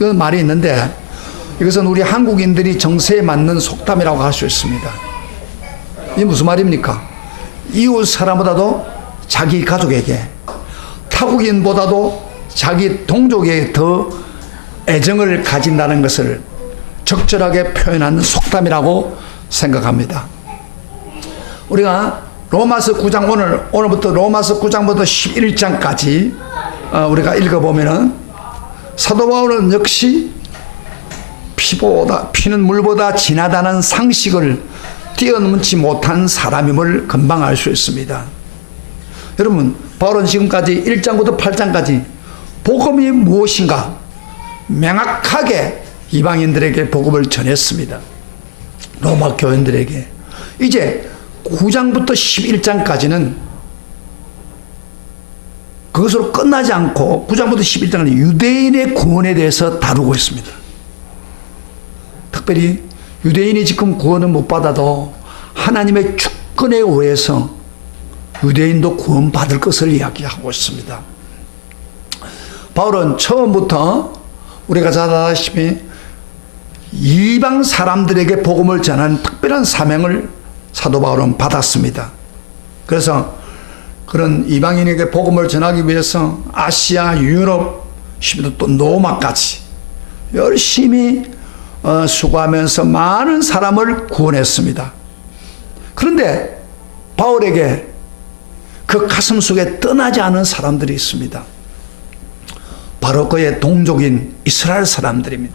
그 말이 있는데 이것은 우리 한국인들이 정세에 맞는 속담이라고 할 수 있습니다. 이게 무슨 말입니까? 이웃 사람보다도 자기 가족에게, 타국인보다도 자기 동족에게 더 애정을 가진다는 것을 적절하게 표현하는 속담이라고 생각합니다. 우리가 로마서 9장 오늘부터 로마서 9장부터 11장까지 우리가 읽어보면은 사도 바울은 역시 피는 물보다 진하다는 상식을 뛰어넘지 못한 사람임을 금방 알 수 있습니다. 여러분, 바울은 지금까지 1장부터 8장까지 복음이 무엇인가 명확하게 이방인들에게 복음을 전했습니다. 로마 교인들에게. 이제 9장부터 11장까지는 그것으로 끝나지 않고 9장부터 11장은 유대인의 구원에 대해서 다루고 있습니다. 특별히 유대인이 지금 구원을 못 받아도 하나님의 주권에 의해서 유대인도 구원받을 것을 이야기하고 있습니다. 바울은 처음부터 우리가 잘 아다시피 이방 사람들에게 복음을 전하는 특별한 사명을 사도 바울은 받았습니다. 그래서 그런 이방인에게 복음을 전하기 위해서 아시아, 유럽, 심지어 또 로마까지 열심히 수고하면서 많은 사람을 구원했습니다. 그런데 바울에게 그 가슴 속에 떠나지 않은 사람들이 있습니다. 바로 그의 동족인 이스라엘 사람들입니다.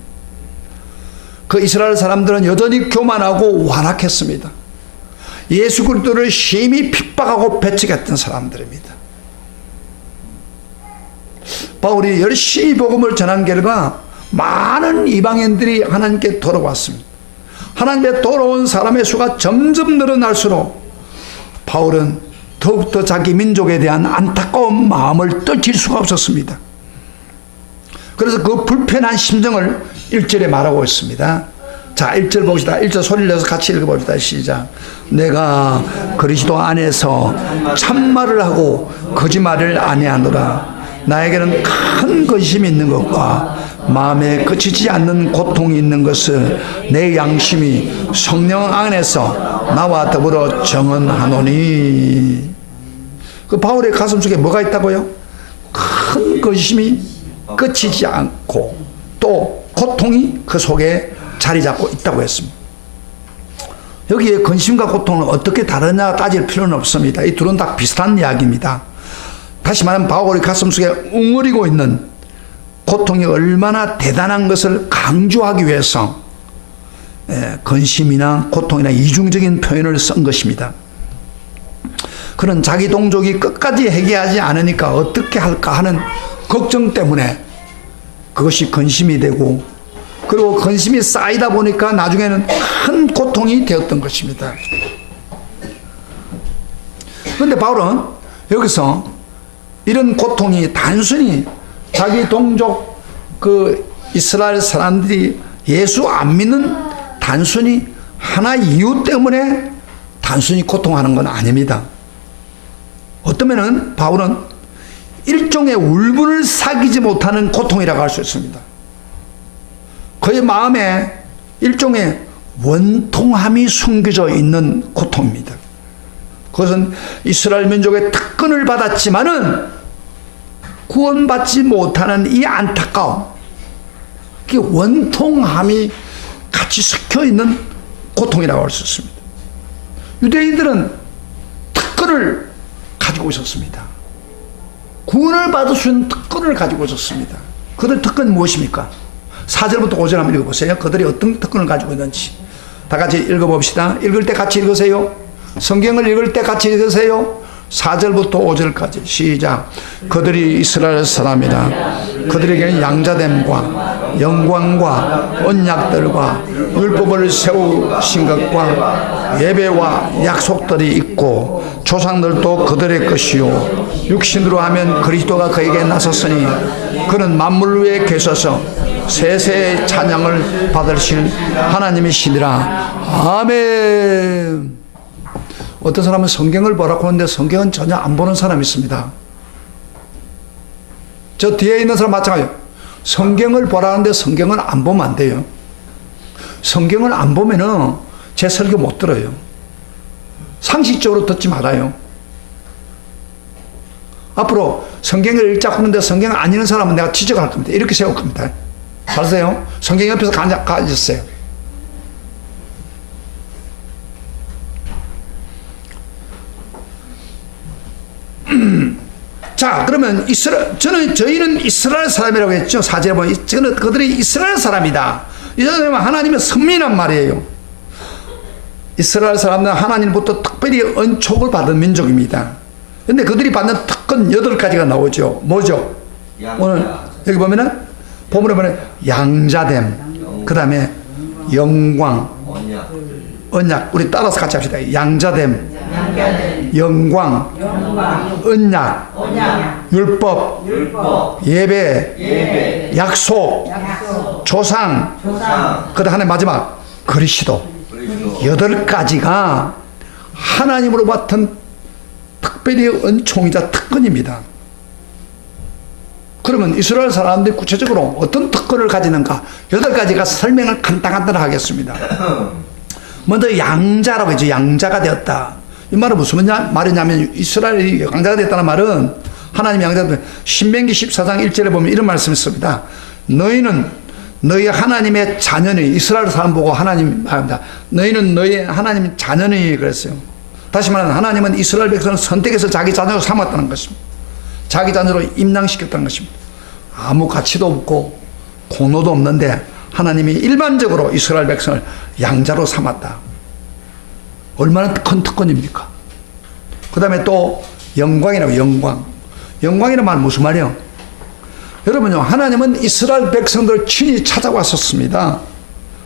그 이스라엘 사람들은 여전히 교만하고 완악했습니다. 예수 그리스도를 심히 핍박하고 배척했던 사람들입니다. 바울이 열심히 복음을 전한 결과 많은 이방인들이 하나님께 돌아왔습니다. 하나님께 돌아온 사람의 수가 점점 늘어날수록 바울은 더욱더 자기 민족에 대한 안타까운 마음을 떨칠 수가 없었습니다. 그래서 그 불편한 심정을 1절에 말하고 있습니다. 자, 1절 봅시다. 1절 소리를 내서 같이 읽어봅시다. 시작. 내가 그리스도 안에서 참말을 하고 거짓말을 아니하노라. 나에게는 큰 근심이 있는 것과 마음에 그치지 않는 고통이 있는 것을 내 양심이 성령 안에서 나와 더불어 정언하노니. 그 바울의 가슴 속에 뭐가 있다고요? 큰 근심이 그치지 않고 또 고통이 그 속에 자리 잡고 있다고 했습니다. 여기에 근심과 고통은 어떻게 다르냐 따질 필요는 없습니다. 이 둘은 다 비슷한 이야기입니다. 다시 말하면 바울의 가슴 속에 웅얼이고 있는 고통이 얼마나 대단한 것을 강조하기 위해서 근심이나 고통이나 이중적인 표현을 쓴 것입니다. 그런 자기 동족이 끝까지 회개하지 않으니까 어떻게 할까 하는 걱정 때문에 그것이 근심이 되고, 그리고 근심이 쌓이다 보니까 나중에는 큰 고통이 되었던 것입니다. 그런데 바울은 여기서 이런 고통이 단순히 자기 동족 그 이스라엘 사람들이 예수 안 믿는 단순히 하나 이유 때문에 단순히 고통하는 건 아닙니다. 어쩌면은 바울은 일종의 울분을 사귀지 못하는 고통이라고 할 수 있습니다. 그의 마음에 일종의 원통함이 숨겨져 있는 고통입니다. 그것은 이스라엘 민족의 특권을 받았지만은 구원받지 못하는 이 안타까움, 그 원통함이 같이 섞여 있는 고통이라고 할 수 있습니다. 유대인들은 특권을 가지고 있었습니다. 구원을 받을 수 있는 특권을 가지고 있었습니다. 그들 특권이 무엇입니까? 4절부터 5절 한번 읽어보세요. 그들이 어떤 특권을 가지고 있는지 다 같이 읽어봅시다. 읽을 때 같이 읽으세요. 성경을 읽을 때 같이 읽으세요. 4절부터 5절까지 시작. 그들이 이스라엘 사람이라. 그들에게는 양자됨과 영광과 언약들과 율법을 세우신 것과 예배와 약속들이 있고 조상들도 그들의 것이요 육신으로 하면 그리스도가 그에게 나섰으니 그는 만물 위에 계셔서 세세의 찬양을 받으실 하나님의 신이라. 아멘. 어떤 사람은 성경을 보라고 하는데 성경은 전혀 안 보는 사람이 있습니다. 저 뒤에 있는 사람 마찬가지예요. 성경을 보라는데 성경을 안 보면 안 돼요. 성경을 안 보면은 제 설교 못 들어요. 상식적으로 듣지 말아요. 앞으로 성경을 읽자고 하는데 성경 안 읽는 사람은 내가 지적할 겁니다. 이렇게 세울 겁니다. 아세요? 성경 옆에서 가졌어요. 자, 그러면 저희는 이스라엘 사람이라고 했죠. 사제에 보면 저는 그들이 이스라엘 사람이다. 이 사람은 하나님의 선민이란 말이에요. 이스라엘 사람들은 하나님부터 특별히 은총을 받은 민족입니다. 근데 그들이 받는 특권 8가지가 나오죠. 뭐죠? 오늘 여기 보면은 본문에 보면 양자됨, 그 다음에 영광, 언약. 우리 따라서 같이 합시다. 양자됨, 영광, 언약, 율법, 예배, 약속, 조상, 그 다음에 마지막 그리스도. 8가지가 하나님으로 받은 특별히 은총이자 특권입니다. 그러면 이스라엘 사람들이 구체적으로 어떤 특권을 가지는가 8가지가 설명을 간단하게 하겠습니다. 먼저 양자라고 했죠. 양자가 되었다. 이 말은 무슨 말이냐면 이스라엘이 양자가 되었다는 말은 하나님이 양자가 되었다. 신명기 14장 1절에 보면 이런 말씀이 있습니다. 너희는 너희 하나님의 자녀니, 이스라엘 사람 보고 하나님 말합니다. 너희는 너희 하나님 자녀니 그랬어요. 다시 말하면 하나님은 이스라엘 백성을 선택해서 자기 자녀로 삼았다는 것입니다. 자기 자녀로 임명시켰다는 것입니다. 아무 가치도 없고 공로도 없는데 하나님이 일반적으로 이스라엘 백성을 양자로 삼았다. 얼마나 큰 특권입니까? 그 다음에 또 영광이라고. 영광이라는 말은 무슨 말이에요? 여러분요, 하나님은 이스라엘 백성들을 친히 찾아왔었습니다.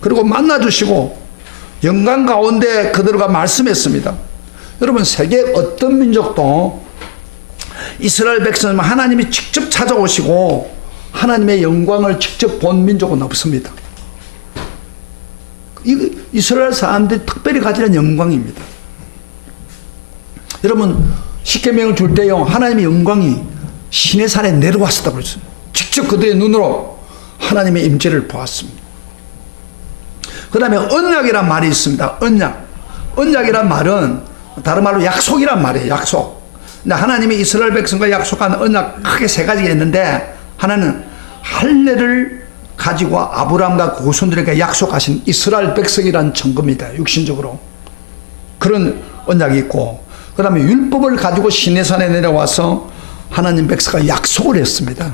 그리고 만나주시고 영광 가운데 그들과 말씀했습니다. 여러분, 세계 어떤 민족도 이스라엘 백성은 하나님이 직접 찾아오시고 하나님의 영광을 직접 본 민족은 없습니다. 이스라엘 사람들이 특별히 가지는 영광입니다. 여러분, 십계명을 줄 때요, 하나님의 영광이 시내산에 내려왔었다고 그랬어요. 직접 그들의 눈으로 하나님의 임재를 보았습니다. 그 다음에 언약이란 말이 있습니다. 언약이란 말은 다른 말로 약속이란 말이에요. 약속. 근데 하나님이 이스라엘 백성과 약속한 언약 크게 3가지가 있는데, 하나는 할례를 가지고 아브라함과 고손들에게 약속하신 이스라엘 백성이란 증거입니다. 육신적으로. 그런 언약이 있고, 그 다음에 율법을 가지고 시내산에 내려와서 하나님 백성과 약속을 했습니다.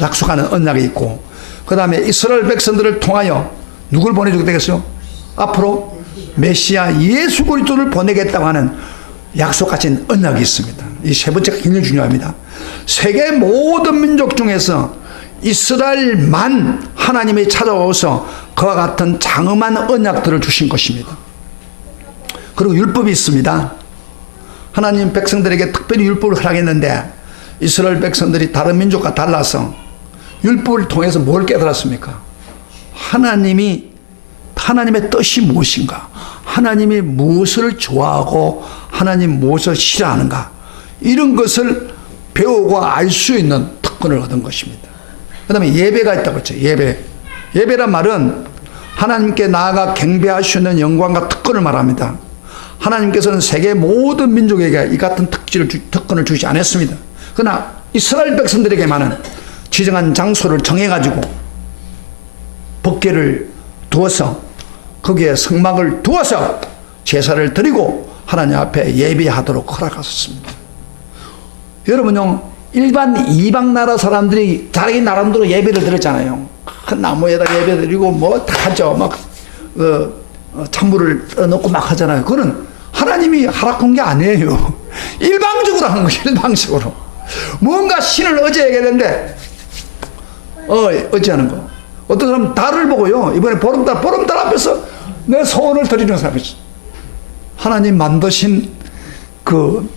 약속하는 언약이 있고, 그 다음에 이스라엘 백성들을 통하여 누굴 보내주게 되겠어요? 앞으로 메시아 예수 그리스도를 보내겠다고 하는 약속하신 언약이 있습니다. 이 3번째가 굉장히 중요합니다. 세계 모든 민족 중에서 이스라엘만 하나님이 찾아오셔서 그와 같은 장엄한 언약들을 주신 것입니다. 그리고 율법이 있습니다. 하나님 백성들에게 특별히 율법을 허락했는데 이스라엘 백성들이 다른 민족과 달라서 율법을 통해서 뭘 깨달았습니까? 하나님의 뜻이 무엇인가? 하나님이 무엇을 좋아하고 하나님 무엇을 싫어하는가? 이런 것을 배우고 알 수 있는 특권을 얻은 것입니다. 그 다음에 예배가 있다고 했죠. 예배란 말은 하나님께 나아가 경배할 수 있는 영광과 특권을 말합니다. 하나님께서는 세계 모든 민족에게 이 같은 특권을 주지 않았습니다. 그러나 이스라엘 백성들에게만은 지정한 장소를 정해가지고 법궤를 두어서 거기에 성막을 두어서 제사를 드리고 하나님 앞에 예배하도록 허락하셨습니다. 여러분요, 일반 이방 나라 사람들이 자기 나름대로 예배를 드렸잖아요. 큰 나무에다 예배 드리고 뭐 다 하죠. 막 찬물을 넣고 막 하잖아요. 그거는 하나님이 허락한 게 아니에요. 일방적으로 하는 거예요. 일방적으로. 뭔가 신을 의지해야겠는데 의지하는 거. 어떤 사람은 달을 보고요, 이번에 보름달 앞에서 내 소원을 드리는 사람이 있어요. 하나님 만드신 그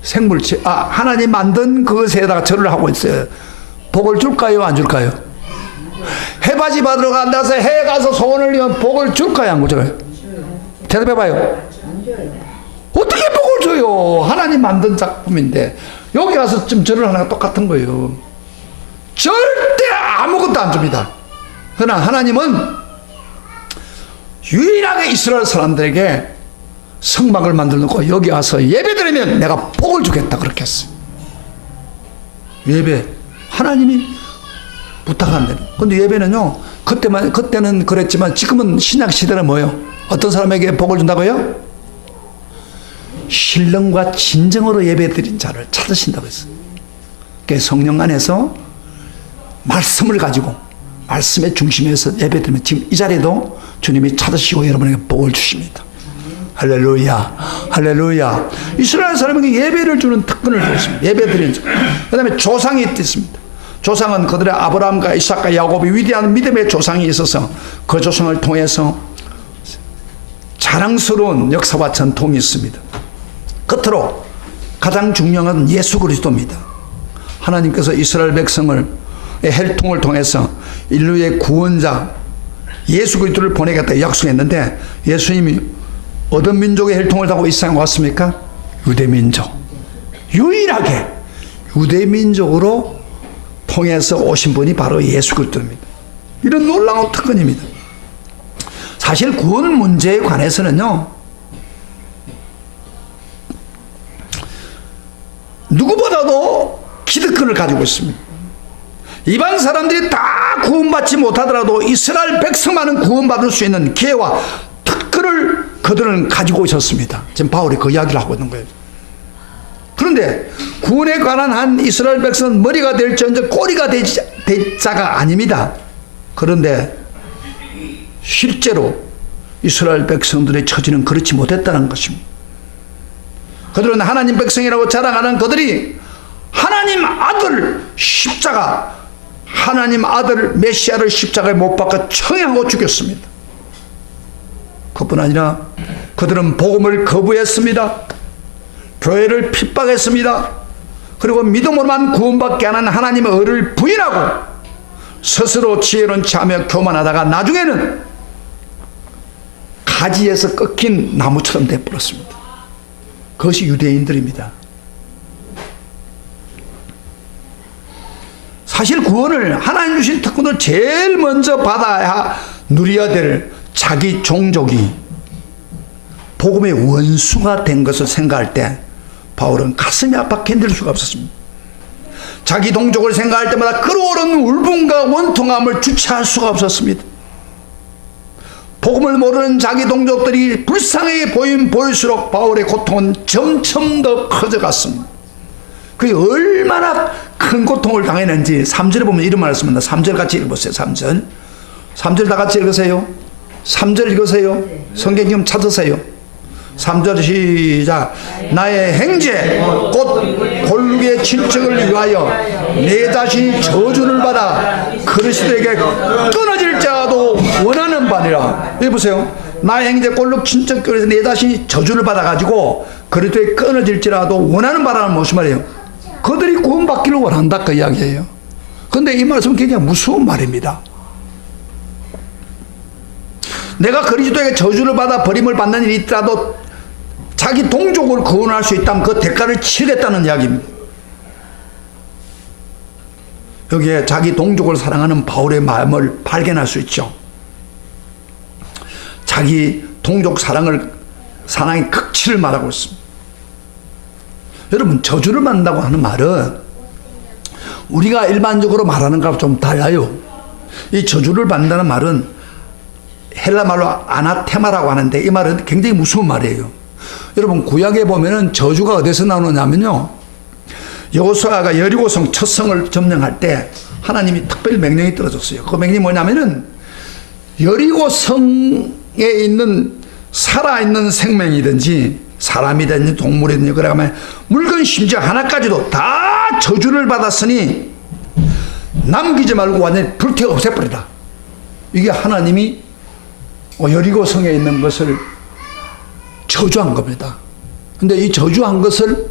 생물체, 하나님 만든 그것에다가 절을 하고 있어요. 복을 줄까요, 안 줄까요? 해바지 받으러 간다서 해에 가서 소원을 내면 복을 줄까요, 안 줄까요? 대답해봐요. 어떻게 복을 줘요? 하나님 만든 작품인데 여기 가서 좀 절을 하는 거 똑같은 거예요. 절대 아무것도 안 줍니다. 그러나 하나님은 유일하게 이스라엘 사람들에게 성막을 만들어 놓고 여기 와서 예배드리면 내가 복을 주겠다 그렇게 했어요. 예배 하나님이 부탁한대요. 근데 예배는요 그때는 그랬지만 지금은 신약 시대는 뭐예요? 어떤 사람에게 복을 준다고요? 신령과 진정으로 예배드린 자를 찾으신다고 했어요. 그러니까 성령 안에서 말씀을 가지고 말씀의 중심에서 예배드리면 지금 이 자리에도 주님이 찾으시고 여러분에게 복을 주십니다. 할렐루야, 할렐루야. 이스라엘 사람에게 예배를 주는 특권을 주었습니다. 예배드리는 자. 그 다음에 조상이 있습니다. 조상은 그들의 아브라함과 이삭과 야곱이 위대한 믿음의 조상이 있어서 그 조상을 통해서 자랑스러운 역사와 전통이 있습니다. 끝으로 가장 중요한 예수 그리스도입니다. 하나님께서 이스라엘 백성을 혈통을 통해서 인류의 구원자 예수 그리스도를 보내겠다 약속했는데 예수님이 어떤 민족의 혈통을 타고 이 세상에 왔습니까? 유대민족. 유일하게 유대민족으로 통해서 오신 분이 바로 예수 그리스도입니다. 이런 놀라운 특권입니다. 사실 구원 문제에 관해서는요 누구보다도 기득권을 가지고 있습니다. 이방 사람들이 다 구원받지 못하더라도 이스라엘 백성만은 구원받을 수 있는 기회와 특권을 그들은 가지고 있었습니다. 지금 바울이 그 이야기를 하고 있는 거예요. 그런데 구원에 관한 한 이스라엘 백성은 머리가 될지언정 꼬리가 될 자가 아닙니다. 그런데 실제로 이스라엘 백성들의 처지는 그렇지 못했다는 것입니다. 그들은 하나님 백성이라고 자랑하는 그들이 하나님 아들 십자가 하나님 아들 메시아를 십자가에 못 박아 청양하고 죽였습니다. 그뿐 아니라 그들은 복음을 거부했습니다. 교회를 핍박했습니다. 그리고 믿음으로만 구원받게 하는 하나님의 의를 부인하고 스스로 지혜로운 체하며 교만하다가 나중에는 가지에서 꺾인 나무처럼 되어버렸습니다. 그것이 유대인들입니다. 사실 구원을 하나님 주신 특권을 제일 먼저 받아야 누려야 될 자기 종족이 복음의 원수가 된 것을 생각할 때 바울은 가슴이 아파 견딜 수가 없었습니다. 자기 동족을 생각할 때마다 끓어오르는 울분과 원통함을 주체할 수가 없었습니다. 복음을 모르는 자기 동족들이 불쌍하게 보일수록 바울의 고통은 점점 더 커져갔습니다. 그게 얼마나 큰 고통을 당했는지 3절에 보면 이런 말을 씁니다. 3절 같이 읽어보세요. 3절. 3절 다 같이 읽으세요. 3절 읽으세요. 성경 좀 찾으세요. 3절 시작. 나의 행제 곧 골육의 친척을 위하여 내 자신이 저주를 받아 그리스도에게 끊어질 자도 원하는 바니라. 여기 보세요. 나의 행제 골육 친척교에서 내 자신이 저주를 받아가지고 그리스도에 끊어질지라도 원하는 바라는 무슨 말이에요? 그들이 구원받기를 원한다 그 이야기예요. 그런데 이 말씀은 굉장히 무서운 말입니다. 내가 그리스도에게 저주를 받아 버림을 받는 일이 있더라도 자기 동족을 구원할 수 있다면 그 대가를 치르겠다는 이야기입니다. 여기에 자기 동족을 사랑하는 바울의 마음을 발견할 수 있죠. 자기 동족 사랑의 극치를 말하고 있습니다. 여러분, 저주를 받는다고 하는 말은 우리가 일반적으로 말하는 것과 좀 달라요. 이 저주를 받는다는 말은 헬라 말로 아나테마라고 하는데 이 말은 굉장히 무서운 말이에요. 여러분, 구약에 보면은 저주가 어디서 나오느냐면요, 여호수아가 여리고성 첫 성을 점령할 때 하나님이 특별 명령이 떨어졌어요. 그 명령이 뭐냐면은 여리고성에 있는 살아있는 생명이든지 사람이든지 동물이든지 그러면 물건 심지어 하나까지도 다 저주를 받았으니 남기지 말고 완전히 불태워 없애버리라. 이게 하나님이 여리고성에 있는 것을 저주한 겁니다. 근데 이 저주한 것을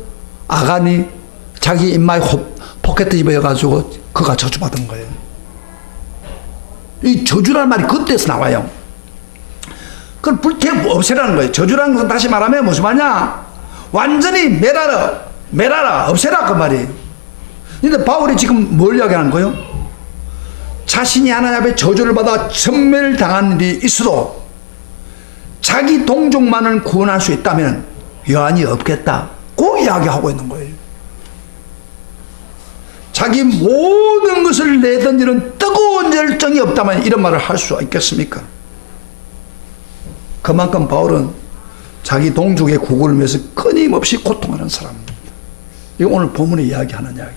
아간이 자기 입마에 포켓 집어가지고 그가 저주받은 거예요. 이 저주라는 말이 그때서 나와요. 그걸 불태워 없애라는 거예요. 저주라는 것은 다시 말하면 무슨 말이냐? 완전히 멸하라, 없애라 그 말이에요. 근데 바울이 지금 뭘 이야기하는 거예요? 자신이 하나님 앞에 저주를 받아 전멸을 당한 일이 있어도 자기 동족만을 구원할 수 있다면 여한이 없겠다. 그 이야기하고 있는 거예요. 자기 모든 것을 내던지는 뜨거운 열정이 없다면 이런 말을 할 수 있겠습니까? 그만큼 바울은 자기 동족의 구원을 위해서 끊임없이 고통하는 사람입니다. 이거 오늘 본문에 이야기하는 이야기.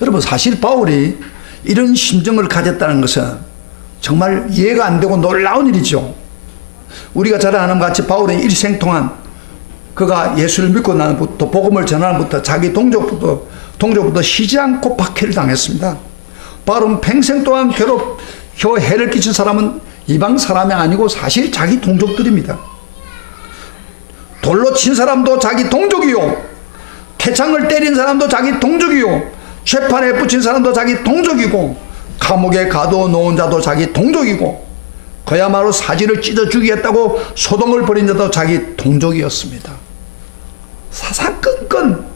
여러분, 사실 바울이 이런 심정을 가졌다는 것은 정말 이해가 안 되고 놀라운 일이죠. 우리가 잘 아는 것 같이 바울은 일생 동안 그가 예수를 믿고 나부터 복음을 전하는부터 자기 동족부터 쉬지 않고 박해를 당했습니다. 바울은 평생 동안 해를 끼친 사람은 이방 사람이 아니고 사실 자기 동족들입니다. 돌로 친 사람도 자기 동족이요, 태창을 때린 사람도 자기 동족이요, 쇠판에 붙인 사람도 자기 동족이고, 감옥에 가둬놓은 자도 자기 동족이고, 그야말로 사지를 찢어 죽이겠다고 소동을 벌인 자도 자기 동족이었습니다. 사사건건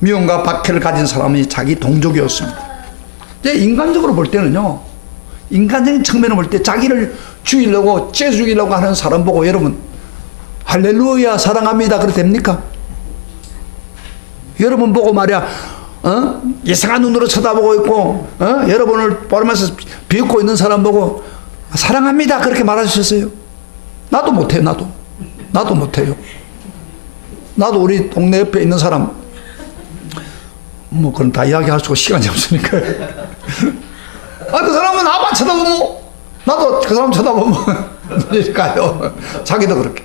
미움과 박해를 가진 사람이 자기 동족이었습니다. 이제 인간적으로 볼 때는요, 인간적인 측면을 볼 때 자기를 죽이려고 째어 죽이려고 하는 사람 보고 여러분 할렐루야 사랑합니다 그래도 됩니까? 여러분 보고 말이야 이상한 눈으로 쳐다보고 있고 여러분을 보면서 비웃고 있는 사람 보고 사랑합니다 그렇게 말하셨어요? 나도 못해요. 나도 못해요. 나도 우리 동네 옆에 있는 사람 뭐 그건 다 이야기할 수가 시간이 없으니까 그 사람은 나만 쳐다보면 나도 그 사람 쳐다보면 그러니까요. 자기도 그렇게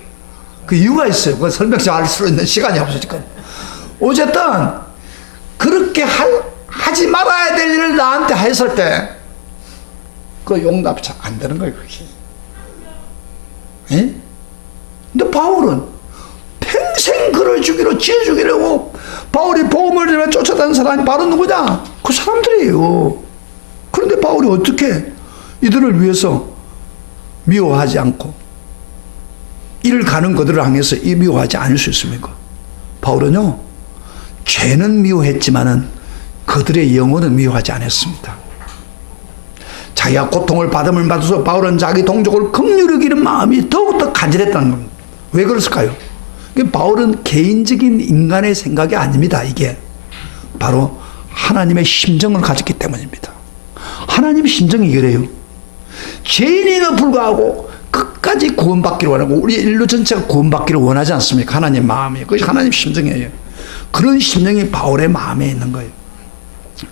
그 이유가 있어요. 그걸 설명시 할 수 있는 시간이 없으니까. 어쨌든 그렇게 하지 말아야 될 일을 나한테 했을 때 그 용납이 잘 안 되는 거예요. 그게. 예? 근데 바울은 평생 그를 죽이려 찢어 죽이려고 바울이 복음을 전해 쫓아다니는 사람이 바로 누구냐? 그 사람들이에요. 그런데 바울이 어떻게 이들을 위해서 미워하지 않고 이를 가는 그들을 향해서 미워하지 않을 수 있습니까? 바울은요, 죄는 미워했지만은 그들의 영혼은 미워하지 않았습니다. 자기가 고통을 받음을 받아서 바울은 자기 동족을 긍휼히 여기는 마음이 더욱더 간절했다는 겁니다. 왜 그랬을까요? 바울은 개인적인 인간의 생각이 아닙니다. 이게 바로 하나님의 심정을 가졌기 때문입니다. 하나님의 심정이 이래요. 죄인에도 불구하고 끝까지 구원받기를 원하고 우리 인류 전체가 구원받기를 원하지 않습니까? 하나님 마음이. 그것이 하나님 심정이에요. 그런 심정이 바울의 마음에 있는 거예요.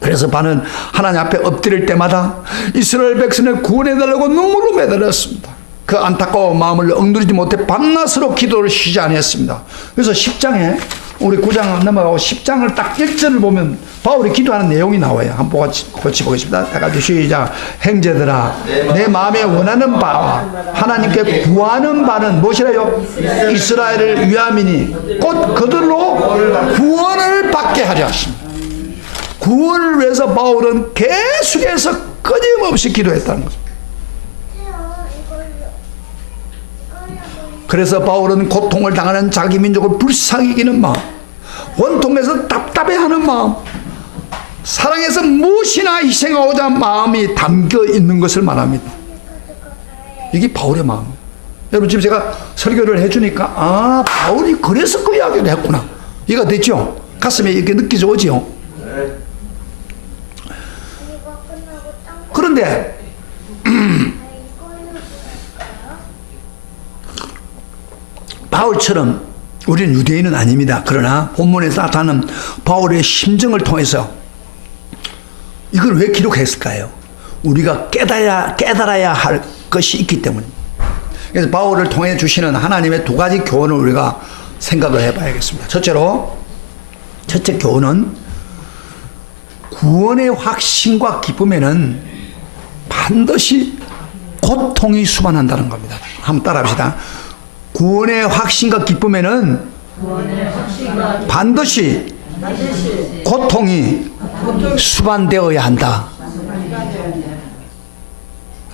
그래서 바울은 하나님 앞에 엎드릴 때마다 이스라엘 백성을 구원해달라고 눈물로 매달렸습니다. 그 안타까운 마음을 억누르지 못해 밤낮으로 기도를 쉬지 않았습니다. 그래서 10장에 우리 9장 넘어가고 10장을 딱 1절을 보면 바울이 기도하는 내용이 나와요. 한번 같이 보겠습니다. 다 같이 시작. 형제들아 내 마음에 원하는 바와 하나님께 구하는 바는 무엇이래요? 이스라엘을 위함이니 곧 그들로 구원을 받게 하려 하십니다. 구원을 위해서 바울은 계속해서 끊임없이 기도했다는 거죠. 그래서 바울은 고통을 당하는 자기 민족을 불쌍히 여기는 마음, 원통에서 답답해하는 마음, 사랑해서 무엇이나 희생하고자 하는 마음이 담겨 있는 것을 말합니다. 이게 바울의 마음이에요. 여러분 지금 제가 설교를 해주니까 바울이 그래서 그 이야기를 했구나. 이해가 됐죠? 가슴에 이렇게 느끼져 오지요? 그런데 바울처럼 우리는 유대인은 아닙니다. 그러나 본문에서 나타나는 바울의 심정을 통해서 이걸 왜 기록했을까요? 우리가 깨달아야 할 것이 있기 때문입니다. 그래서 바울을 통해 주시는 하나님의 두 가지 교훈을 우리가 생각을 해봐야겠습니다. 첫째 교훈은 구원의 확신과 기쁨에는 반드시 고통이 수반한다는 겁니다. 한번 따라합시다. 구원의 확신과 기쁨에는 반드시 고통이 수반되어야 한다.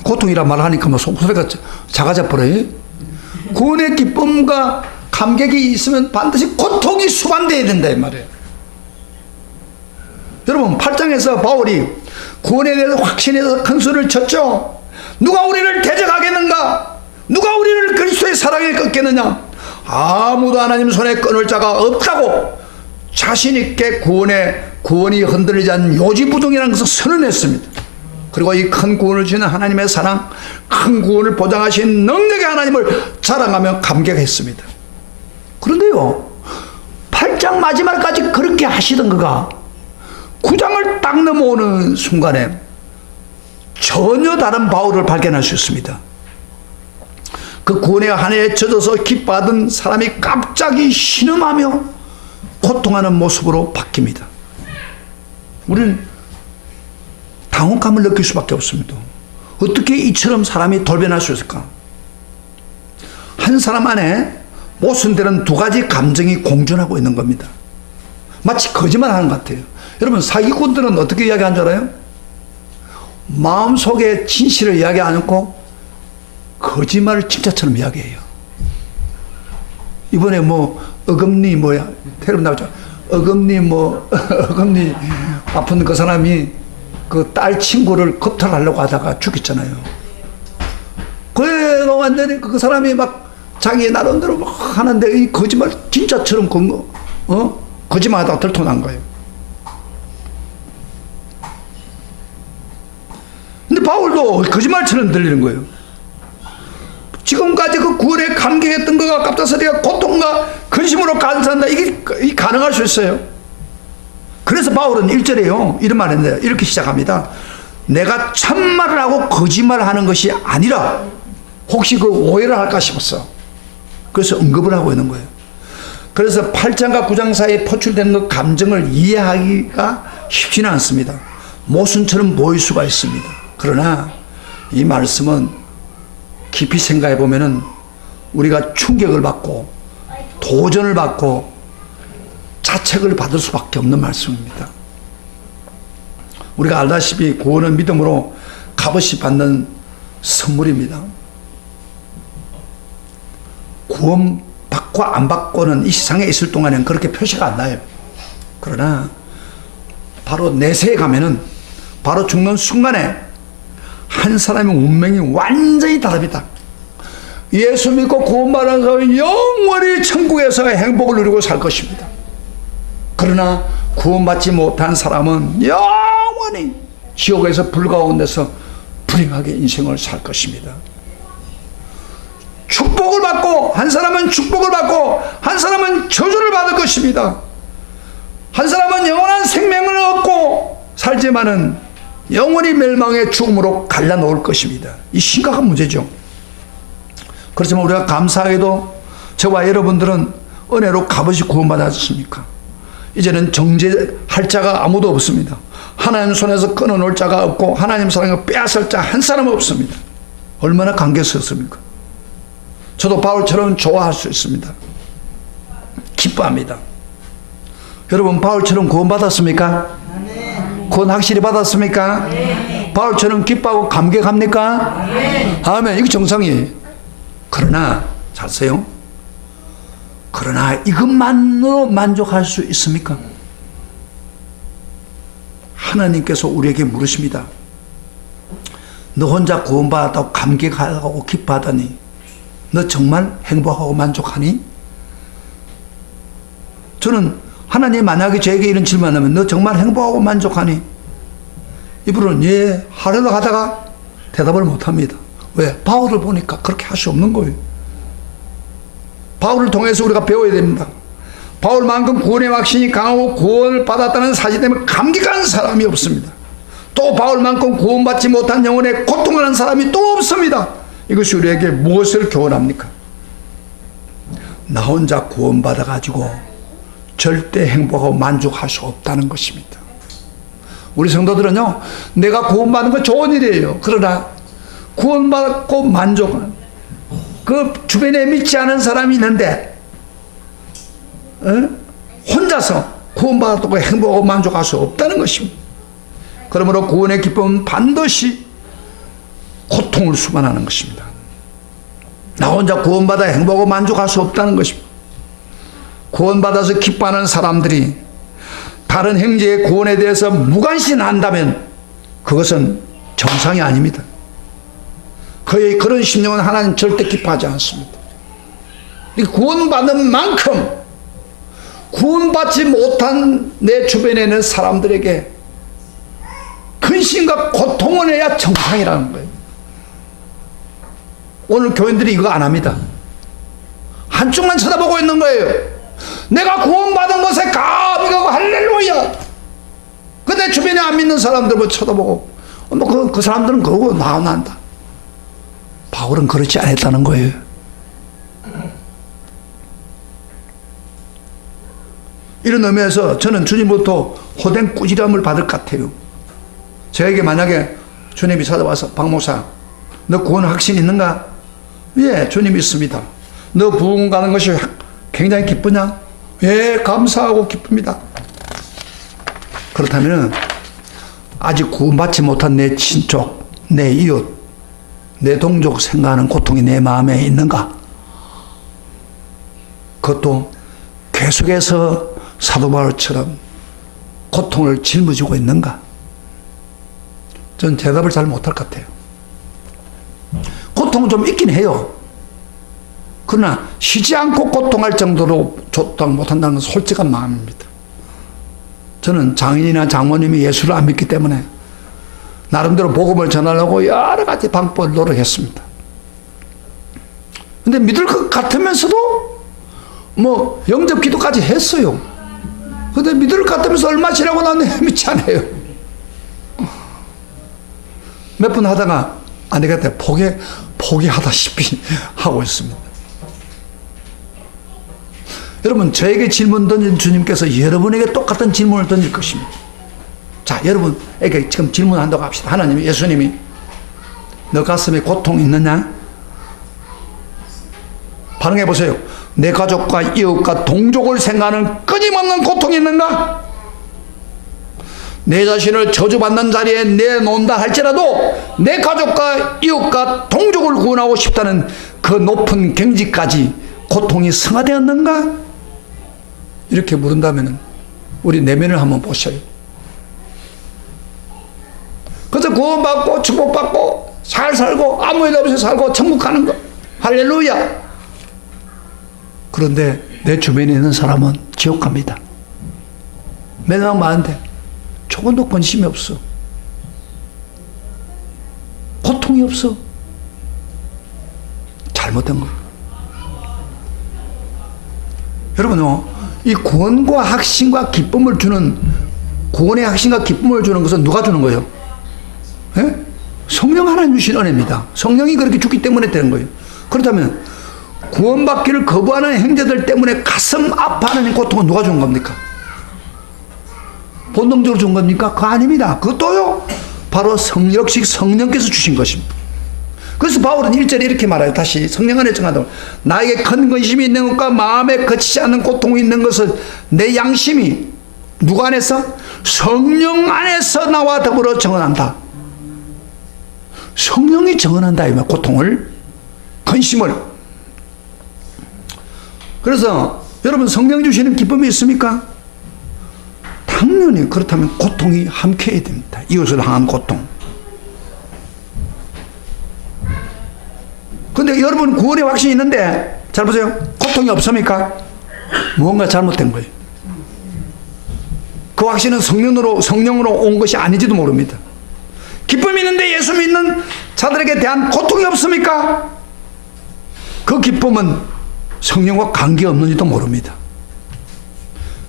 고통이란 말을 하니까 뭐 소리가 작아져 버려요. 구원의 기쁨과 감격이 있으면 반드시 고통이 수반되어야 된다 이 말이에요. 여러분 8장에서 바울이 구원에 대해서 확신해서 큰 소리를 쳤죠. 누가 우리를 대적하겠는가? 누가 우리를 그리스도의 사랑에 꺾겠느냐? 아무도 하나님 손에 끊을 자가 없다고 자신 있게 구원이 흔들리지 않는 요지부동이라는 것을 선언했습니다. 그리고 이 큰 구원을 주는 하나님의 사랑, 큰 구원을 보장하신 능력의 하나님을 자랑하며 감격했습니다. 그런데요, 8장 마지막까지 그렇게 하시던 그가 9장을 딱 넘어오는 순간에 전혀 다른 바울을 발견할 수 있습니다. 그 구원의 한해에 젖어서 기뻐하던 사람이 갑자기 신음하며 고통하는 모습으로 바뀝니다. 우리는 당혹감을 느낄 수밖에 없습니다. 어떻게 이처럼 사람이 돌변할 수 있을까? 한 사람 안에 모순되는 두 가지 감정이 공존하고 있는 겁니다. 마치 거짓말하는 것 같아요. 여러분, 사기꾼들은 어떻게 이야기하는 줄 알아요? 마음속에 진실을 이야기 안 하고 거짓말을 진짜처럼 이야기해요. 이번에 어금니 테레비 나오죠. 어금니 어금니 아픈 그 사람이 그 딸 친구를 겁탈하려고 하다가 죽였잖아요. 그래도 완전히 그 사람이 막 자기 나름대로 막 하는데 이 거짓말 진짜처럼 거짓말하다가 들통난 거예요. 근데 바울도 거짓말처럼 들리는 거예요. 지금까지 그 구원에 감격했던 거가 갑자스레 고통과 근심으로 간사한다. 이게 가능할 수 있어요. 그래서 바울은 1절에요. 이런 말 했는데 이렇게 시작합니다. 내가 참말을 하고 거짓말을 하는 것이 아니라 혹시 그 오해를 할까 싶었어. 그래서 언급을 하고 있는 거예요. 그래서 8장과 9장 사이에 포출된 그 감정을 이해하기가 쉽지는 않습니다. 모순처럼 보일 수가 있습니다. 그러나 이 말씀은 깊이 생각해 보면은 우리가 충격을 받고 도전을 받고 자책을 받을 수밖에 없는 말씀입니다. 우리가 알다시피 구원은 믿음으로 값없이 받는 선물입니다. 구원 받고 안 받고는 이 세상에 있을 동안에는 그렇게 표시가 안 나요. 그러나 바로 내세에 가면은 바로 죽는 순간에 한 사람의 운명이 완전히 다릅니다. 예수 믿고 구원받은 사람은 영원히 천국에서 행복을 누리고 살 것입니다. 그러나 구원받지 못한 사람은 영원히 지옥에서 불 가운데서 불행하게 인생을 살 것입니다. 축복을 받고 한 사람은 축복을 받고 한 사람은 저주를 받을 것입니다. 한 사람은 영원한 생명을 얻고 살지만은 영원히 멸망의 죽음으로 갈라놓을 것입니다. 이 심각한 문제죠. 그렇지만 우리가 감사하게도 저와 여러분들은 은혜로 값없이 구원받았습니까? 이제는 정죄할 자가 아무도 없습니다. 하나님 손에서 끊어놓을 자가 없고 하나님 사랑을 빼앗을 자 한 사람 없습니다. 얼마나 감격스럽습니까? 저도 바울처럼 좋아할 수 있습니다. 기뻐합니다. 여러분, 바울처럼 구원받았습니까? 구원 확실히 받았습니까? 바울처럼 기뻐하고 감격합니까? 아멘. 이거 정상이에요. 그러나 잘세요. 그러나 이것만으로 만족할 수 있습니까? 하나님께서 우리에게 물으십니다. 너 혼자 구원받았다고 감격하고 기뻐하다니 너 정말 행복하고 만족하니? 저는 하나님 만약에 저에게 이런 질문하면 너 정말 행복하고 만족하니? 이분은 예 하려고 하다가 대답을 못합니다. 왜? 바울을 보니까 그렇게 할 수 없는 거예요. 바울을 통해서 우리가 배워야 됩니다. 바울만큼 구원의 확신이 강하고 구원을 받았다는 사실 때문에 감격하는 사람이 없습니다. 또 바울만큼 구원받지 못한 영혼에 고통하는 사람이 또 없습니다. 이것이 우리에게 무엇을 교훈합니까? 나 혼자 구원받아가지고 절대 행복하고 만족할 수 없다는 것입니다. 우리 성도들은요, 내가 구원받는 건 좋은 일이에요. 그러나 구원받고 만족한 그 주변에 믿지 않은 사람이 있는데 혼자서 구원받았고 행복하고 만족할 수 없다는 것입니다. 그러므로 구원의 기쁨은 반드시 고통을 수반하는 것입니다. 나 혼자 구원받아 행복하고 만족할 수 없다는 것입니다. 구원받아서 기뻐하는 사람들이 다른 형제의 구원에 대해서 무관심한다면 그것은 정상이 아닙니다. 그의 그런 심령은 하나님 절대 기뻐하지 않습니다. 구원받는 만큼 구원받지 못한 내 주변에 있는 사람들에게 근심과 고통을 해야 정상이라는 거예요. 오늘 교인들이 이거 안 합니다. 한쪽만 쳐다보고 있는 거예요. 내가 구원받은 것에 감히 가고 할렐루야. 근데 주변에 안 믿는 사람들 뭐 쳐다보고 그 사람들은 그러고 나온다. 바울은 그렇지 않았다는 거예요. 이런 의미에서 저는 주님부터 호된 꾸지람을 받을 것 같아요. 저에게 만약에 주님이 찾아와서 박 목사 너 구원 확신 있는가? 예, 주님 있습니다. 너 부흥 가는 것이 굉장히 기쁘냐? 예, 감사하고 기쁩니다. 그렇다면 아직 구원받지 못한 내 친족, 내 이웃, 내 동족 생각하는 고통이 내 마음에 있는가? 그것도 계속해서 사도 바울처럼 고통을 짊어지고 있는가? 저는 대답을 잘 못할 것 같아요. 고통은 좀 있긴 해요. 그러나 쉬지 않고 고통할 정도로 조통 못한다는 건 솔직한 마음입니다. 저는 장인이나 장모님이 예수를 안 믿기 때문에 나름대로 복음을 전하려고 여러 가지 방법을 노력했습니다. 근데 믿을 것 같으면서도 뭐 영접 기도까지 했어요. 근데 믿을 것 같으면서 얼마 지나고 나면 믿지 않아요. 몇 분 하다가 안 되겠다 포기하다시피 하고 있습니다. 여러분, 저에게 질문 던진 주님께서 여러분에게 똑같은 질문을 던질 것입니다. 자, 여러분에게 지금 질문한다고 합시다. 하나님이, 예수님이 너 가슴에 고통 있느냐? 반응해 보세요. 내 가족과 이웃과 동족을 생각하는 끊임없는 고통이 있는가? 내 자신을 저주받는 자리에 내놓는다 할지라도 내 가족과 이웃과 동족을 구원하고 싶다는 그 높은 경지까지 고통이 승화되었는가? 이렇게 물은다면 우리 내면을 한번 보셔요. 그래서 구원받고 축복받고 잘 살고 아무 일 없이 살고 천국 가는 거 할렐루야. 그런데 내 주변에 있는 사람은 지옥 갑니다. 매장 많은데 조금도 관심이 없어. 고통이 없어. 잘못된 거예요. 여러분요, 이 구원과 확신과 기쁨을 주는, 구원의 확신과 기쁨을 주는 것은 누가 주는 거예요? 예? 성령 하나님 주신 은혜입니다. 성령이 그렇게 주기 때문에 되는 거예요. 그렇다면 구원받기를 거부하는 형제들 때문에 가슴 아파하는 고통은 누가 준 겁니까? 본능적으로 준 겁니까? 그거 아닙니다. 그것도요, 바로 역시 성령께서 주신 것입니다. 그래서 바울은 1절에 이렇게 말해요. 다시 성령 안에 정하도록 나에게 큰 근심이 있는 것과 마음에 거치지 않는 고통이 있는 것을 내 양심이 누가 안에서? 성령 안에서 나와 더불어 정언한다. 성령이 정언한다. 이 말, 고통을, 근심을. 그래서 여러분, 성령 주시는 기쁨이 있습니까? 당연히 그렇다면 고통이 함께해야 됩니다. 이웃을 향한 고통. 근데 여러분, 구원의 확신이 있는데 잘 보세요. 고통이 없습니까? 무언가 잘못된 거예요. 그 확신은 성령으로 온 것이 아닌지도 모릅니다. 기쁨이 있는데 예수 믿는 자들에게 대한 고통이 없습니까? 그 기쁨은 성령과 관계없는지도 모릅니다.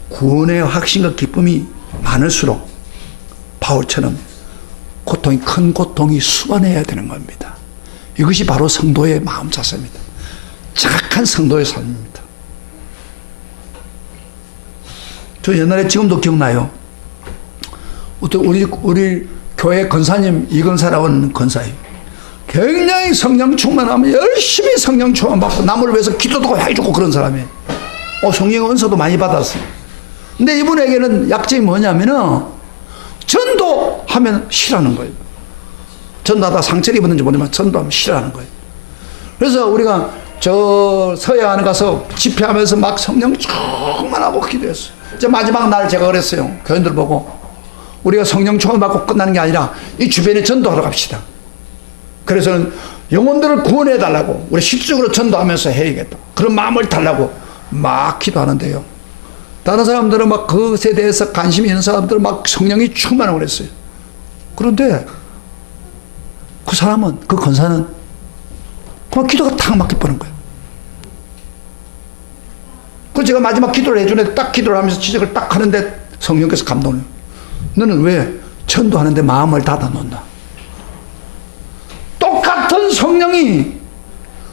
구원의 확신과 기쁨이 많을수록 바울처럼 고통이, 큰 고통이 수반해야 되는 겁니다. 이것이 바로 성도의 마음 자세입니다. 정확한 성도의 삶입니다. 저 옛날에, 지금도 기억나요. 우리 교회 권사님, 이건사라고 하는 권사예요. 굉장히 성령 충만하면 열심히 성령 충만 받고 남을 위해서 기도도 해주고 그런 사람이에요. 성령 은사도 많이 받았어요. 근데 이분에게는 약점이 뭐냐면은 전도하면 싫어하는 거예요. 전도하다 상처를 입었는지 모르지만 전도하면 싫어하는 거예요. 그래서 우리가 저 서해안에 가서 집회하면서 막 성령 충만하고 기도했어요. 이제 마지막 날 제가 그랬어요. 교인들 보고 우리가 성령 충만 받고 끝나는 게 아니라 이 주변에 전도하러 갑시다. 그래서는 영혼들을 구원해 달라고 우리 실질적으로 전도하면서 해야겠다. 그런 마음을 달라고 막 기도하는데요. 다른 사람들은 막 그것에 대해서 관심이 있는 사람들은 막 성령이 충만하고 그랬어요. 그런데 그 사람은, 그 권사는 그만 기도가 탁 막혀버린 거예요. 그래서 제가 마지막 기도를 해주는데 딱 기도를 하면서 지적을 딱 하는데 성령께서 감동을 해요. 너는 왜 전도하는데 마음을 닫아놓나? 똑같은 성령이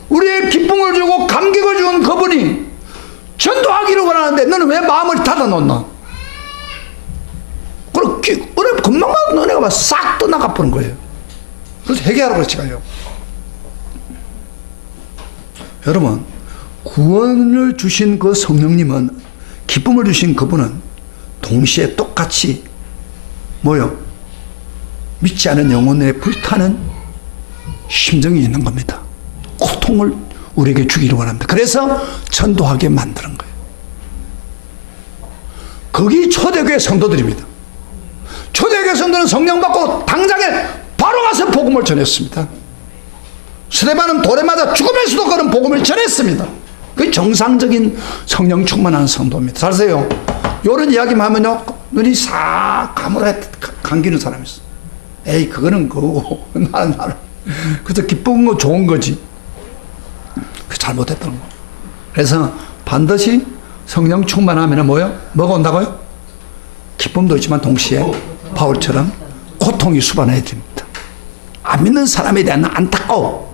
우리의 기쁨을 주고 감격을 주는 그분이 전도하기를 원하는데 너는 왜 마음을 닫아놓나? 그렇게 금방 너네가 막 싹 떠나가버린 거예요. 그래서 회개하라고 제가요. 여러분, 구원을 주신 그 성령님은, 기쁨을 주신 그분은 동시에 똑같이 뭐요? 믿지 않은 영혼에 불타는 심정이 있는 겁니다. 고통을 우리에게 주기를 원합니다. 그래서 전도하게 만드는 거예요. 거기 초대교회 성도들입니다. 초대교회 성도는 성령 받고 당장에 바로 가서 복음을 전했습니다. 스데반은 돌에 맞아 죽으면서도 그런 복음을 전했습니다. 그게 정상적인 성령 충만한 성도입니다. 잘 보세요. 이런 이야기만 하면요, 눈이 싹 감기는 사람이 있어. 에이, 그거는 그거고. 나는. 그래서 기쁜 거 좋은 거지. 그 잘못했다는 거. 그래서 반드시 성령 충만하면 뭐요? 뭐가 온다고요? 기쁨도 있지만 동시에 바울처럼 고통이 수반해야 됩니다. 안 믿는 사람에 대한 안타까움.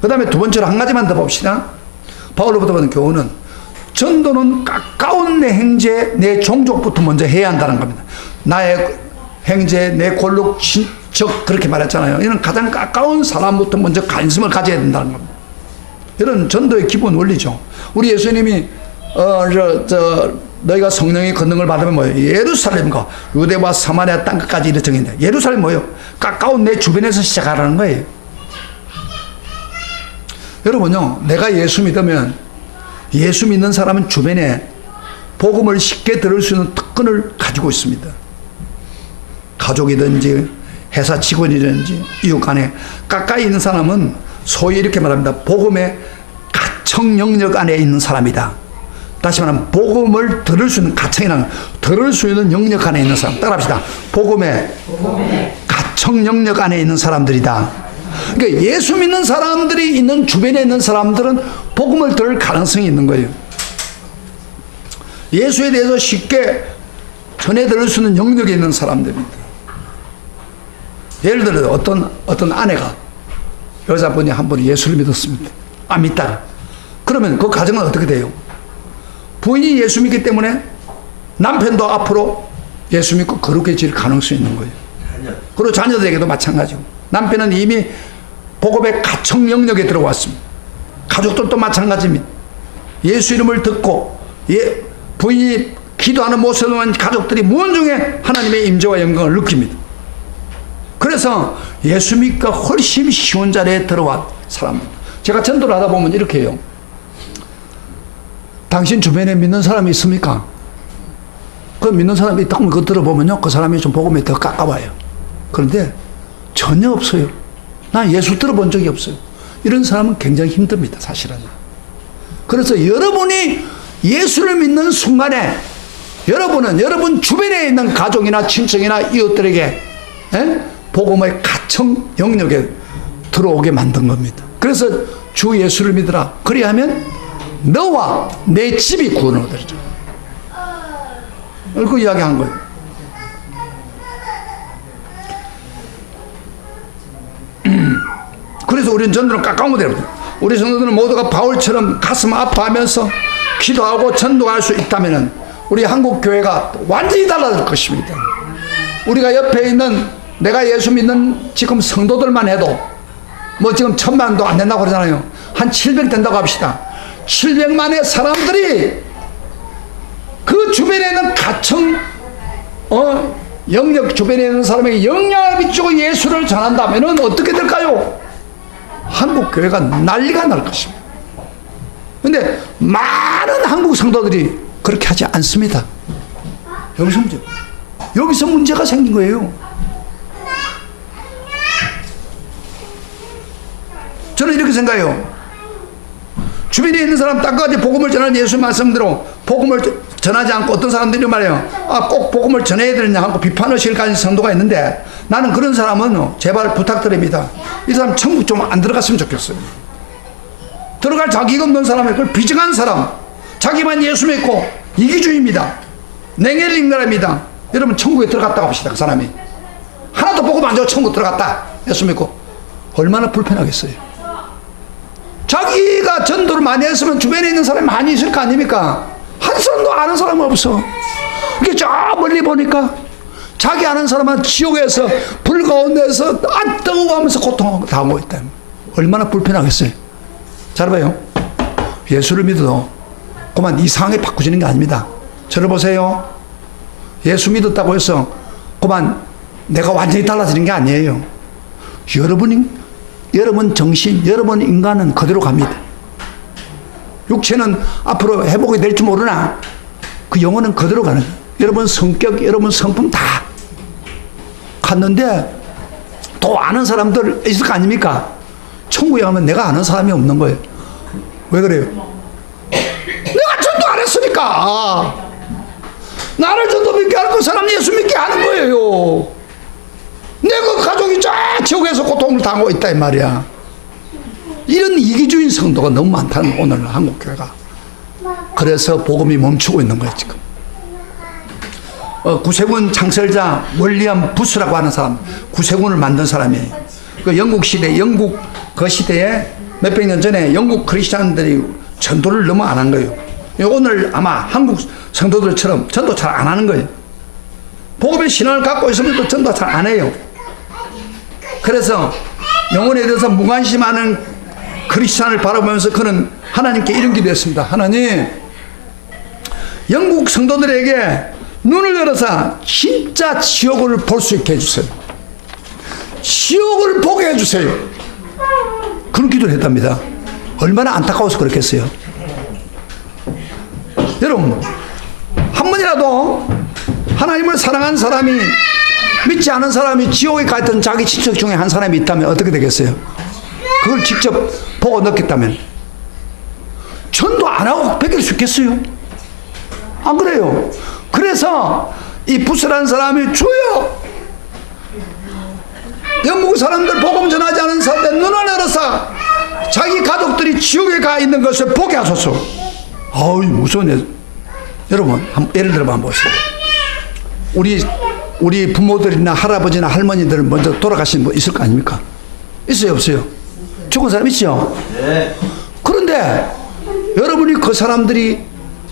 그 다음에 두 번째로 한 가지만 더 봅시다. 바울로부터 받은 교훈은 전도는 가까운 내 형제, 내 종족부터 먼저 해야 한다는 겁니다. 나의 형제, 내 골록 친척 그렇게 말했잖아요. 이는 가장 가까운 사람부터 먼저 관심을 가져야 된다는 겁니다. 이런 전도의 기본 원리죠. 우리 예수님이 너희가 성령의 권능을 받으면 뭐예요? 예루살렘과 유대와 사마리아 땅끝까지 이렇게 정했는데, 예루살렘 뭐예요? 가까운 내 주변에서 시작하라는 거예요. 여러분요, 내가 예수 믿으면, 예수 믿는 사람은 주변에 복음을 쉽게 들을 수 있는 특권을 가지고 있습니다. 가족이든지 회사 직원이든지 이웃 간에 가까이 있는 사람은 소위 이렇게 말합니다. 복음의 가청 영역 안에 있는 사람이다. 다시 말하면 복음을 들을 수 있는, 가청이라는 들을 수 있는 영역 안에 있는 사람. 따라합시다. 복음의 가청 영역 안에 있는 사람들이다. 그러니까 예수 믿는 사람들이 있는 주변에 있는 사람들은 복음을 들을 가능성이 있는 거예요. 예수에 대해서 쉽게 전해 들을 수 있는 영역에 있는 사람들입니다. 예를 들어 어떤 아내가, 여자분이 한 분이 예수를 믿었습니다. 안 믿다가. 그러면 그 가정은 어떻게 돼요? 부인이 예수 믿기 때문에 남편도 앞으로 예수 믿고 거룩해질 가능성이 있는 거예요. 그리고 자녀들에게도 마찬가지고. 남편은 이미 복음의 가청 영역에 들어왔습니다. 가족들도 마찬가지입니다. 예수 이름을 듣고 부인이 기도하는 모습을 보면 가족들이 무언중에 하나님의 임재와 영광을 느낍니다. 그래서 예수 믿기가 훨씬 쉬운 자리에 들어온 사람입니다. 제가 전도를 하다 보면 이렇게 해요. 당신 주변에 믿는 사람이 있습니까? 그 믿는 사람이 있다고 그거 들어보면요, 그 사람이 좀 복음에 더 가까워요. 그런데 전혀 없어요. 난 예수 들어본 적이 없어요. 이런 사람은 굉장히 힘듭니다, 사실은. 그래서 여러분이 예수를 믿는 순간에 여러분은 여러분 주변에 있는 가족이나 친척이나 이웃들에게 복음의 가청 영역에 들어오게 만든 겁니다. 그래서 주 예수를 믿으라. 그리하면 너와 내 집이 구원을 얻으리라. 그 이야기한 거예요. 그래서 우리는 전도는 가까운 곳에 우리 성도들은 모두가 바울처럼 가슴 아파하면서 기도하고 전도할 수 있다면 우리 한국 교회가 완전히 달라질 것입니다. 우리가 옆에 있는 내가 예수 믿는 지금 성도들만 해도 뭐 지금 1000만도 안 된다고 그러잖아요. 한 700 된다고 합시다. 700만의 사람들이 그 주변에 있는 가청 영역 주변에 있는 사람에게 영향을 미치고 예수를 전한다면 어떻게 될까요? 한국 교회가 난리가 날 것입니다. 그런데 많은 한국 성도들이 그렇게 하지 않습니다. 여기서 문제. 여기서 문제가 생긴 거예요. 저는 이렇게 생각해요. 주변에 있는 사람 땅까지 복음을 전하는 예수 말씀대로 복음을 전하지 않고 어떤 사람들이 말해요. 꼭 복음을 전해야 되느냐 하고 비판의식을 가진 성도가 있는데, 나는 그런 사람은 제발 부탁드립니다. 이 사람 천국 좀 안 들어갔으면 좋겠어요. 들어갈 자기가 없는 사람이, 그걸 비정한 사람, 자기만 예수 믿고 이기주의입니다. 냉혈 인간입니다. 여러분 천국에 들어갔다고 합시다. 그 사람이 하나도 복음 안 주고 천국 들어갔다 예수 믿고, 얼마나 불편하겠어요. 자기가 전도를 많이 했으면 주변에 있는 사람이 많이 있을 거 아닙니까? 한 사람도 아는 사람은 없어. 이게 저 멀리 보니까 자기 아는 사람은 지옥에서 불 가운데서 뜨거워하면서 고통하고 당하고 있다. 얼마나 불편하겠어요. 잘 봐요. 예수를 믿어도 그만 이상하게 바꾸지는 게 아닙니다. 저를 보세요. 예수 믿었다고 해서 그만 내가 완전히 달라지는 게 아니에요. 여러분 정신, 여러분 인간은 그대로 갑니다. 육체는 앞으로 회복이 될지 모르나 그 영혼은 그대로 가는 거예요. 여러분 성격, 여러분 성품 다 갔는데 또 아는 사람들 있을 거 아닙니까? 천국에 가면 내가 아는 사람이 없는 거예요. 왜 그래요? 내가 전도 안 했으니까. 나를 전도 믿게 하는 그 사람 예수 믿게 하는 거예요. 내 그 가족이 저 지옥에서 고통을 당하고 있다 이 말이야. 이런 이기주의 성도가 너무 많다는 오늘 한국 교회가. 그래서 복음이 멈추고 있는 거예요 지금. 구세군 창설자 윌리엄 부스라고 하는 사람, 구세군을 만든 사람이에요. 그 영국 시대, 영국 그 시대에 몇백 년 전에 영국 크리스찬들이 전도를 너무 안 한 거예요. 오늘 아마 한국 성도들처럼 전도 잘 안 하는 거예요. 복음의 신앙을 갖고 있으면 또 전도 잘 안 해요. 그래서 영혼에 대해서 무관심하는 크리스찬을 바라보면서 그는 하나님께 이런 기도했습니다. 하나님, 영국 성도들에게 눈을 열어서 진짜 지옥을 볼 수 있게 해주세요. 지옥을 보게 해주세요. 그런 기도를 했답니다. 얼마나 안타까워서 그렇겠어요. 여러분, 한 번이라도 하나님을 사랑하는 사람이, 믿지 않은 사람이 지옥에 가 있던 자기 친척 중에 한 사람이 있다면 어떻게 되겠어요? 그걸 직접 보고 느꼈다면 전도 안 하고 베낄 수 있겠어요? 안 그래요? 그래서 이 부스라는 사람이 주여, 영국 사람들 복음 전하지 않은 사람들 눈을 열어서 자기 가족들이 지옥에 가 있는 것을 보게 하소서. 아우 무서운. 여러분 예를 들어 한번 보세요. 우리 부모들이나 할아버지나 할머니들은 먼저 돌아가신 분 있을 거 아닙니까? 있어요 없어요? 죽은 사람 있죠? 네. 그런데 여러분이 그 사람들이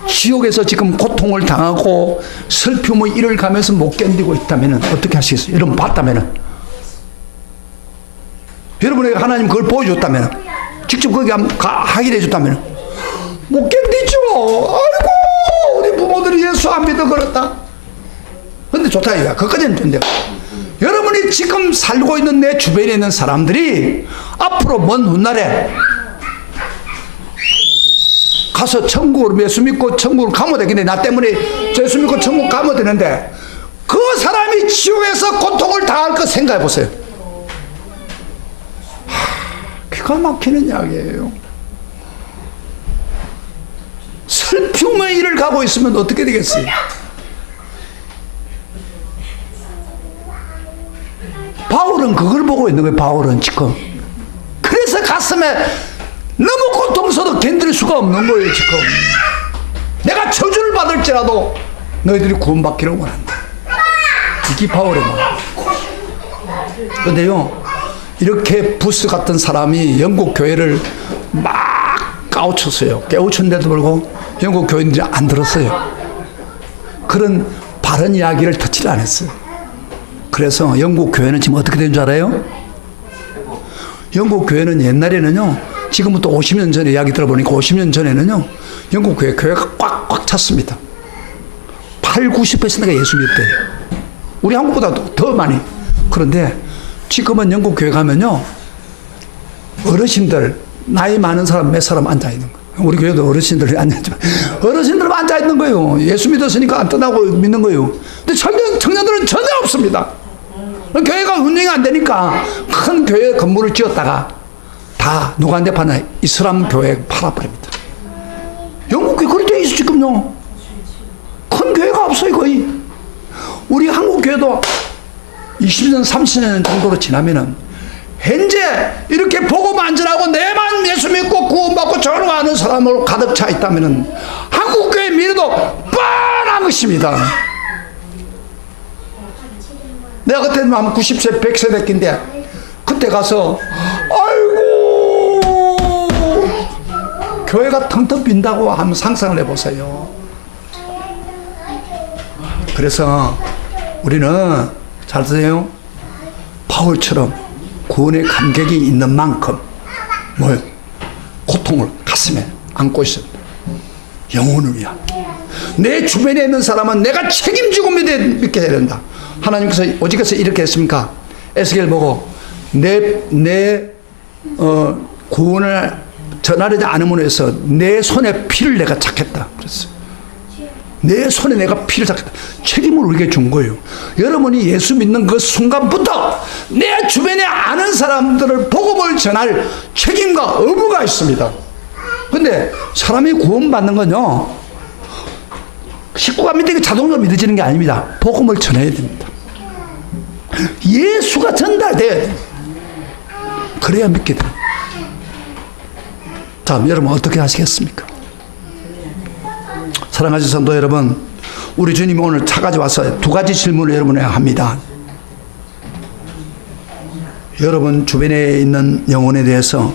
지옥에서 지금 고통을 당하고 슬픔의 일을 가면서 못 견디고 있다면 어떻게 하시겠어요? 여러분 봤다면, 여러분에게 하나님 그걸 보여줬다면, 직접 거기 확인해 줬다면 못 견디죠. 아이고 우리 부모들이 예수 안 믿어 그렇다. 근데 좋다 이거야. 그것까지는 좋은데, 여러분이 지금 살고 있는 내 주변에 있는 사람들이 앞으로 먼 훗날에 가서 천국을 예수 믿고 천국을 가면 되겠네. 나 때문에 예수 믿고 천국 가면 되는데 그 사람이 지옥에서 고통을 당할 거 생각해 보세요. 기가 막히는 이야기예요. 슬픔의 일을 가고 있으면 어떻게 되겠어요? 바울은 그걸 보고 있는 거예요. 바울은 지금 그래서 가슴에 너무 고통스러워도 견딜 수가 없는 거예요. 지금 내가 저주를 받을지라도 너희들이 구원받기를 원한다. 이게 바울의 마음. 그런데요, 이렇게 부스 같은 사람이 영국 교회를 막 까우쳤어요. 깨우쳤는데도 불구하고 영국 교인들이 안 들었어요. 그런 바른 이야기를 듣지를 않았어요. 그래서 영국 교회는 지금 어떻게 된 줄 알아요? 영국 교회는 옛날에는요, 지금부터 50년 전에 이야기 들어보니까 50년 전에는요, 영국 교회가 꽉꽉 찼습니다. 80~90%가 예수 믿대요. 우리 한국보다 더 많이. 그런데 지금은 영국 교회 가면요, 어르신들, 나이 많은 사람 몇 사람 앉아 있는 거예요. 우리 교회도 어르신들이 앉았지만 어르신들은 앉아 있는 거예요. 예수 믿었으니까 안 떠나고 믿는 거예요. 근데 청년들은 전혀 없습니다. 교회가 운영이 안 되니까 큰 교회 건물을 지었다가 다 누구한테 파나? 이슬람 교회에 팔아버립니다. 영국 교회 그렇게 있어 지금요. 큰 교회가 없어요 거의. 우리 한국 교회도 20년 30년 정도로 지나면은 현재 이렇게 복음 전하고 내만 예수 믿고 구원받고 전화하는 사람으로 가득 차 있다면은 한국 교회 미래도 뻔한 것입니다. 내가 그때는 아마 90세 100세 됐긴데 그때 가서 아이고 교회가 텅텅 빈다고 한번 상상을 해보세요. 그래서 우리는 잘 드세요. 바울처럼 구원의 감격이 있는 만큼 뭘 고통을 가슴에 안고 있습니다. 영혼을 위한 내 주변에 있는 사람은 내가 책임지고 믿게 해야 된다. 하나님께서 오직에서 이렇게 했습니까? 에스겔 보고 내 구원을 전하려지 않음으로 해서 내 손에 피를 내가 찾겠다 그랬어요. 내 손에 내가 피를 찾겠다. 책임을 우리에게 준 거예요. 여러분이 예수 믿는 그 순간부터 내 주변에 아는 사람들을 복음을 전할 책임과 의무가 있습니다. 근데 사람이 구원받는 건요, 식구가 믿는 게 자동으로 믿어지는 게 아닙니다. 복음을 전해야 됩니다. 예수가 전달돼야 돼요. 그래야 믿게 됩니다. 자, 여러분 어떻게 하시겠습니까? 사랑하는 성도 여러분, 우리 주님이 오늘 차까지 와서 두 가지 질문을 여러분에게 합니다. 여러분 주변에 있는 영혼에 대해서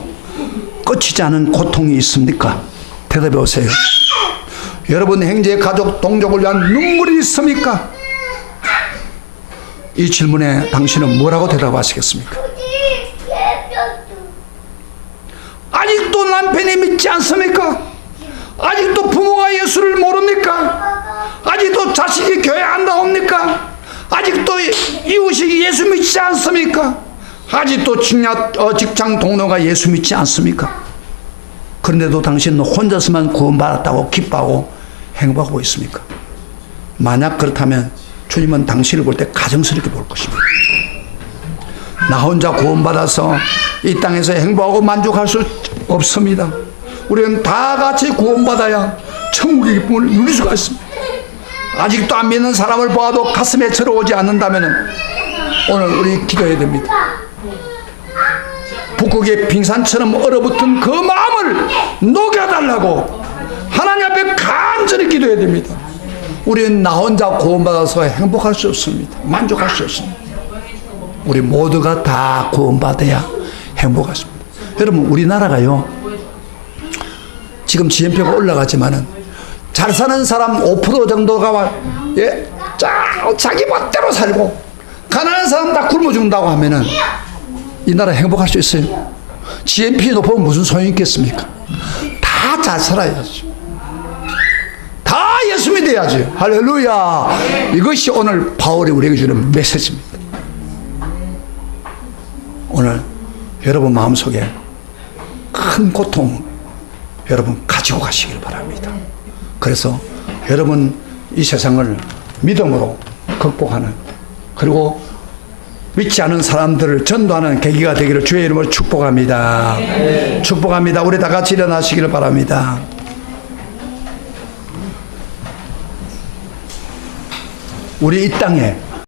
끝이지 않은 고통이 있습니까? 대답해 보세요. 여러분 형제, 가족, 동족을 위한 눈물이 있습니까? 이 질문에 당신은 뭐라고 대답하시겠습니까? 아직도 남편이 믿지 않습니까? 아직도 부모가 예수를 모릅니까? 아직도 자식이 교회 안 나옵니까? 아직도 이웃이 예수 믿지 않습니까? 아직도 직장 동료가 예수 믿지 않습니까? 그런데도 당신은 혼자서만 구원받았다고 기뻐하고 행복하고 있습니까? 만약 그렇다면 주님은 당신을 볼 때 가정스럽게 볼 것입니다. 나 혼자 구원받아서 이 땅에서 행복하고 만족할 수 없습니다. 우리는 다 같이 구원받아야 천국의 기쁨을 누릴 수가 있습니다. 아직도 안 믿는 사람을 보아도 가슴에 절어오지 않는다면 오늘 우리 기도해야 됩니다. 북극의 빙산처럼 얼어붙은 그 마음을 녹여달라고 하나님 앞에 간절히 기도해야 됩니다. 우리는 나 혼자 구원받아서 행복할 수 없습니다. 만족할 수 없습니다. 우리 모두가 다 구원받아야 행복하십니다. 여러분, 우리나라가요, 지금 GNP가 올라가지만은 잘 사는 사람 5% 정도가 자기 멋대로 살고 가난한 사람 다 굶어 죽는다고 하면은 이 나라 행복할 수 있어요? GNP 높으면 무슨 소용이 있겠습니까? 다 잘 살아야죠. 다 예수 믿어야죠. 할렐루야. 이것이 오늘 바울이 우리에게 주는 메시지입니다. 오늘 여러분 마음속에 큰 고통 여러분 가지고 가시길 바랍니다. 그래서 여러분 이 세상을 믿음으로 극복하는, 그리고 믿지 않은 사람들을 전도하는 계기가 되기를 주의 이름으로 축복합니다. 축복합니다. 우리 다 같이 일어나시기를 바랍니다. 우리 이 땅에